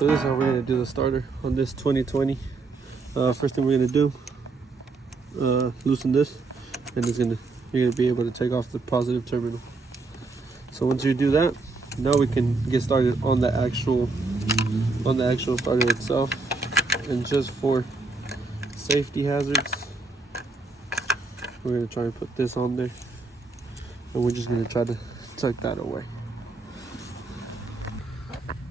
So this is how we're gonna do the starter on this 2020. First thing we're gonna do, loosen this, and you're gonna be able to take off the positive terminal. So once you do that, now we can get started on the actual starter itself. And just for safety hazards, we're gonna try and put this on there, and we're just gonna try to tuck that away.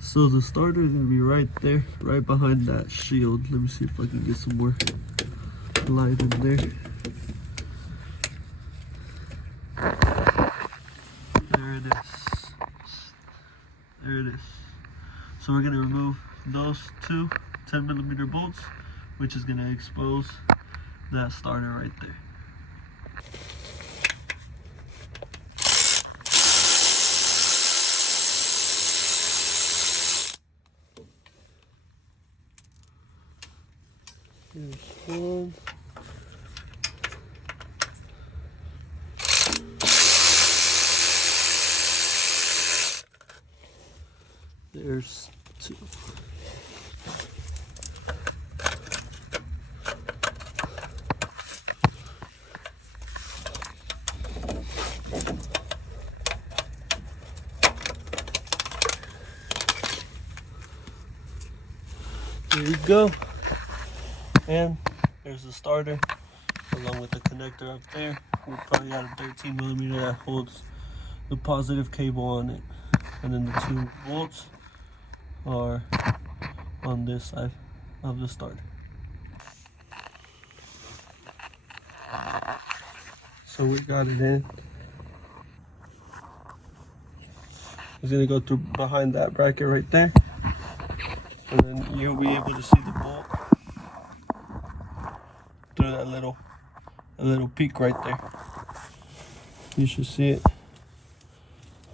So the starter is gonna be right there, right behind that shield. Let me see if I can get some more light in there. There it is. There it is. So we're gonna remove those two 10mm bolts, which is gonna expose that starter right there. Here's one. There's two. There you go. And there's the starter along with the connector up there. We probably got a 13mm that holds the positive cable on it. And then the 2 bolts are on this side of the starter. So we got it in. It's gonna go through behind that bracket right there. And then you'll be able to see the bolt through that little peak right there. You should see it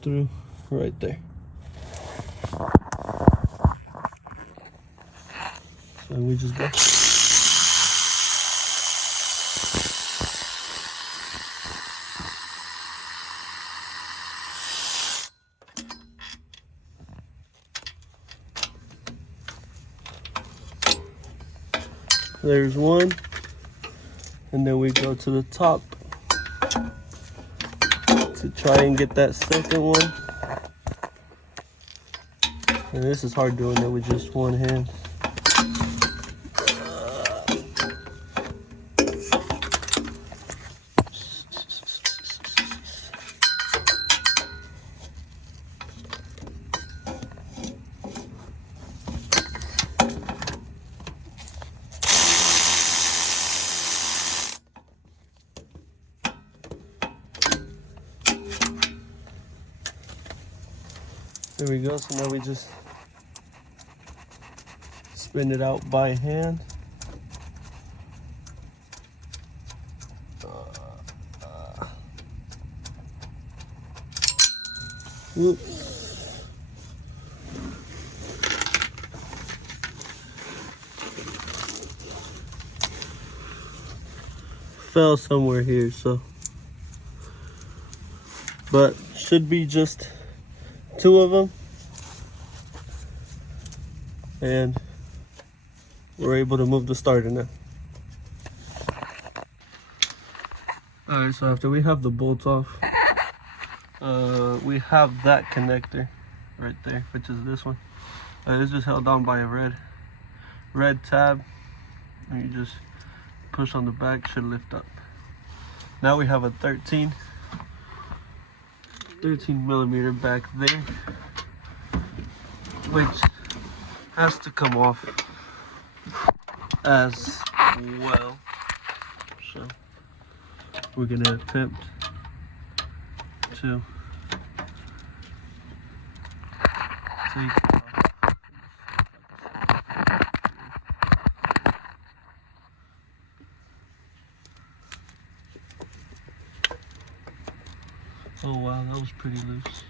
through right there. So we just go. There's one, and then we go to the top to try and get that second one. And this is hard doing it with just one hand. There we go. So now we just spin it out by hand. Oops. Fell somewhere here, so. But should be just 2 of them. And we're able to move the starter now. Alright, so after we have the bolts off, we have that connector right there, which is this one. It's just held on by a red tab, and you just push on the back, should lift up. Now we have a 13mm back there, which has to come off as well. So we're gonna attempt to take it off. Oh wow, that was pretty loose.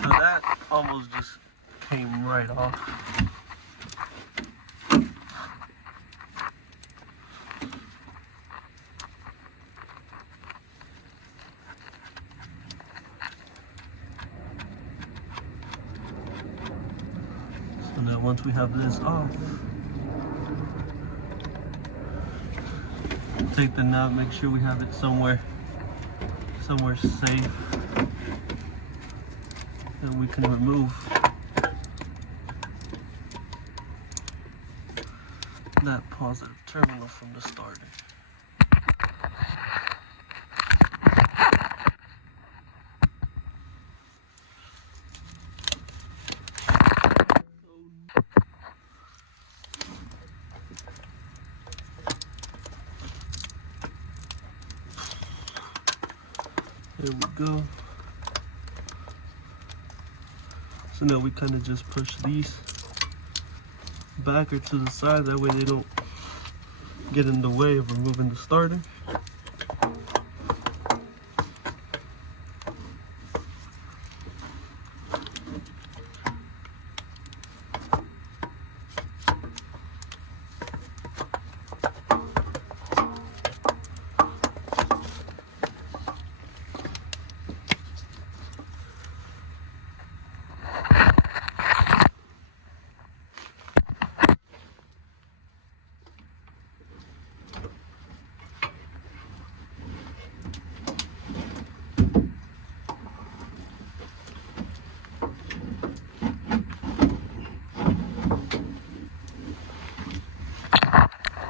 So that almost just came right off. So now once we have this off, take the knob, make sure we have it somewhere safe, and we can remove that positive terminal from the starter. There we go. So now we kind of just push these back or to the side, that way they don't get in the way of removing the starter.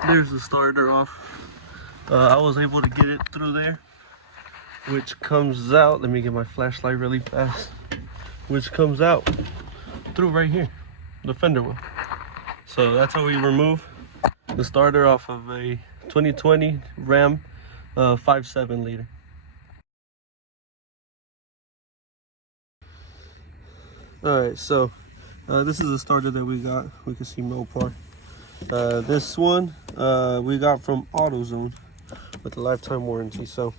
There's the starter off. I was able to get it through there, which comes out, let me get my flashlight really fast, which comes out through right here, the fender well. So that's how we remove the starter off of a 2020 Ram 5.7 liter. Alright, so this is the starter that we got. We can see Mopar. This one we got from AutoZone with a lifetime warranty. So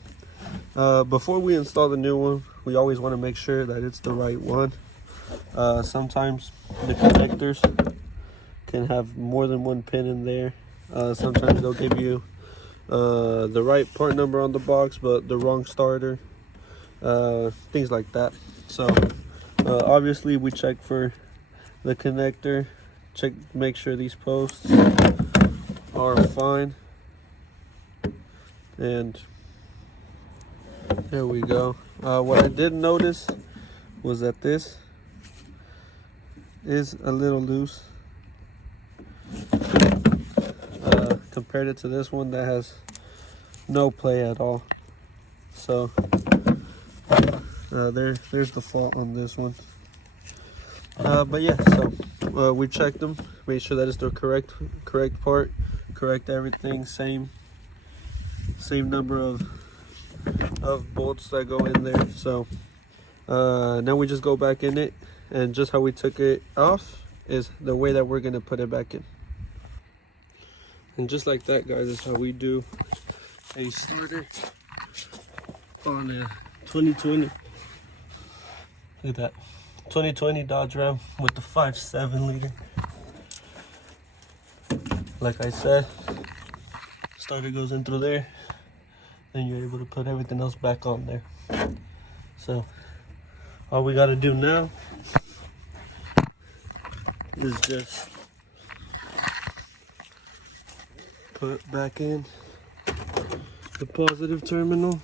before we install the new one, we always want to make sure that it's the right one. Sometimes the connectors can have more than one pin in there. Sometimes they'll give you the right part number on the box but the wrong starter, things like that. So obviously we check for the connector, make sure these posts are fine, and there we go. What I did notice was that this is a little loose compared it to this one that has no play at all. So there's the fault on this one. But yeah, so we checked them, made sure that it's the correct part, correct everything, same number of bolts that go in there. So now we just go back in it, and just how we took it off is the way that we're gonna put it back in. And just like that, guys, is how we do a starter on a 2020. Look at that. 2020 Dodge Ram with the 5.7 liter. Like I said, starter goes in through there, then you're able to put everything else back on there. So all we got to do now is just put back in the positive terminal.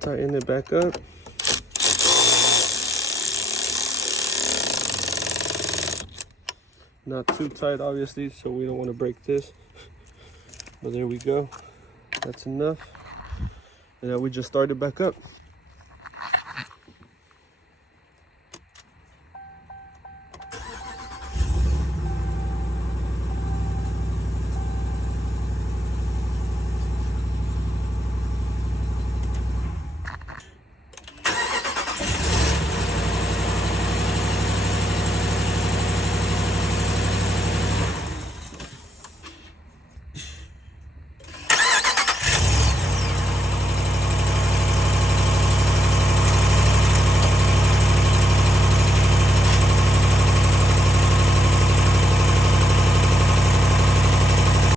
Tighten it back up. Not too tight, obviously, so we don't want to break this. But there we go. That's enough. And now we just start it back up.